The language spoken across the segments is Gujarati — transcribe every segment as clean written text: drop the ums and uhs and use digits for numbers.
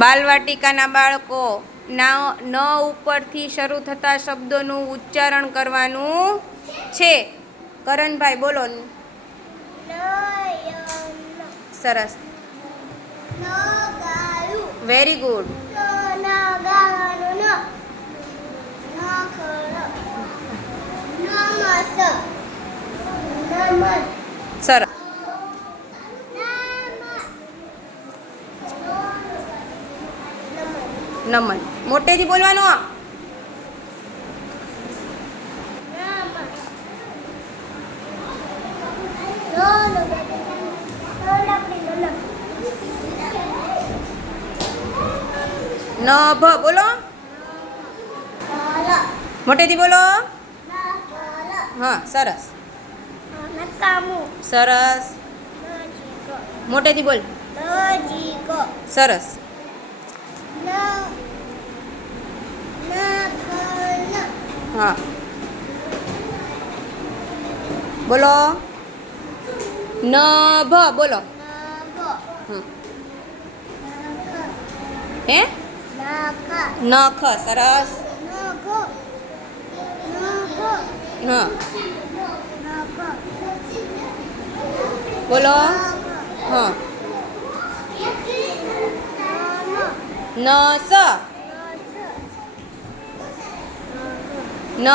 બાલવાટિકાના બાળકો ન ઉપરથી શરૂ થતા શબ્દોનું ઉચ્ચારણ કરવાનું છે. કરણભાઈ બોલો. સરસ. Very good. સરસ. નમન. મોટેથી બોલવાનું. નભ બોલો. મોટેથી બોલો. હા સરસ. સરસ. મોટેથી બોલ. સરસ. હા બોલો. નભ બોલો. હે નખ. સરસ. હા બોલો. હા નસ. ન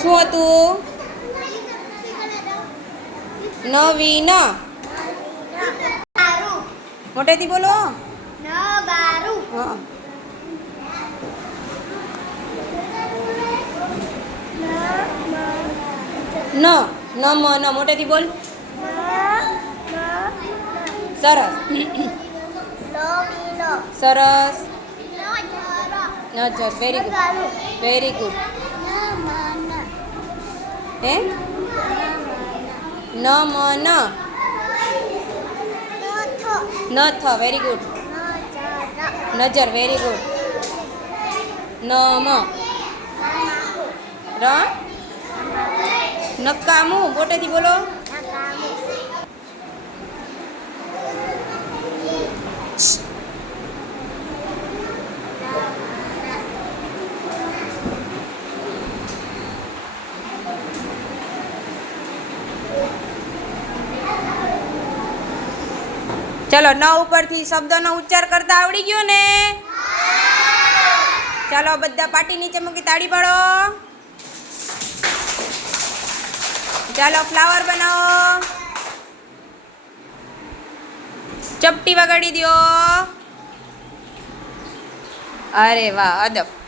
શું હતું? નવીન. મોટેથી બોલો. હા નમ ન. મોટેથી બોલ. સરસ. સરસ. નજર. Very good. Very good. હે નમન. નથ. Very good. નજર. Very good. નમ ર. નકામું. મોટેથી બોલો. ચલો ન ઉપરથી શબ્દનો ઉચ્ચાર કરતા આવડી ગયો ને? ચાલો બધા પાટી નીચે મૂકી તાળી પાડો. ચાલો ફ્લાવર બનાવો. ચપટી વગાડી દો. અરે વાહ અદબ.